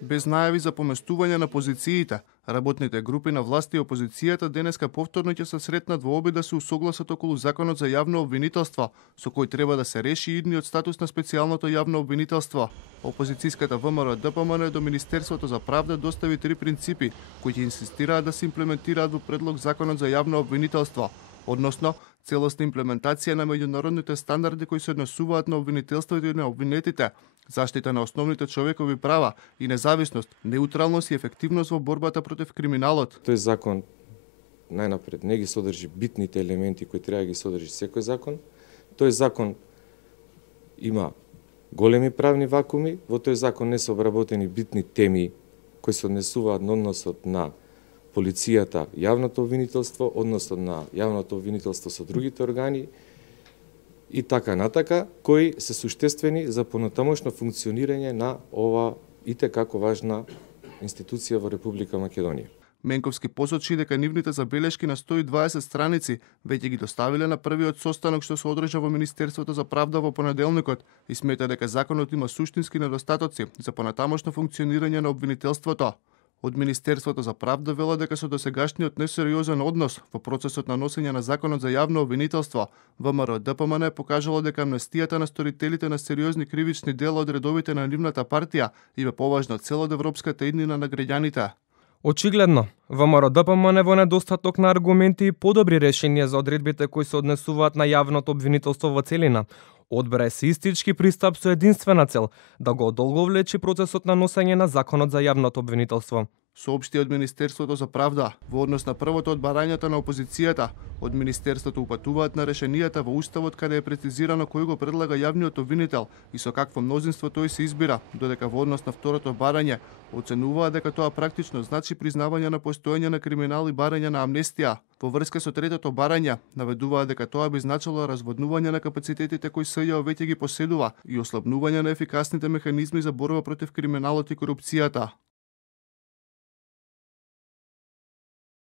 Без најави за поместување на позициите, работните групи на власти и опозицијата денеска повторно ќе се сретнат во обид да се усогласат околу законот за јавно обвинителство, со кој треба да се реши идниот статус на специјалното јавно обвинителство. Опозицијската ВМРО ДПМН до Министерството за правда достави 3 принципи кои ќе инсистираат да се имплементираат во предлог законот за јавно обвинителство, односно целосна имплементација на меѓународните стандарди кои се однесуваат на обвинителството и на обвинетите, заштита на основните човекови права и независност, неутралност и ефективност во борбата против криминалот. Тој закон најнапред не ги содржи битните елементи кои треба да ги содржи секој закон. Тој закон има големи правни вакууми, во тој закон не се обработени битни теми кои се однесуваат на односот на полицијата, јавното обвинителство, односно на јавното обвинителство со другите органи и така натака, кои се суштествени за понатамошно функционирање на ова итекако важна институција во Република Македонија. Менковски посочи дека нивните забелешки на 120 страници веќе ги доставиле на првиот состанок што се одржа во Министерството за правда во понеделникот и смета дека законот има суштински недостатоци за понатамошно функционирање на обвинителството. Од Министерството за правда вела дека со досегашниот несериозен однос во процесот на носење на законот за јавно обвинителство, ВМРО ДПМН е покажало дека амнестијата на сторителите на сериозни кривични дела од редовите на нивната партија има поважна цел од европската иднина на граѓаните. Очигледно, ВМРО ДПМН во недостаток на аргументи и подобри решенија за одредбите кои се однесуваат на јавното обвинителство во целина, одбра есеистички пристап со единствена цел да го одолговлечи процесот на носење на законот за јавното обвинителство. Соопшти од Министерството за правда, во однос на првото од барањата на опозицијата, од Министерството упатуваат на решенијата во Уставот каде е прецизирано кој го предлага јавниот обвинител и со какво мнозинство тој се избира, додека во однос на второто барање оценуваат дека тоа практично значи признавање на постоење на криминал и барање на амнестија. Во врска со третото барање, наведуваат дека тоа би значило разводнување на капацитетите кои СЈО веќе ги поседува и ослабнување на ефикасните механизми за борба против криминалот и корупцијата.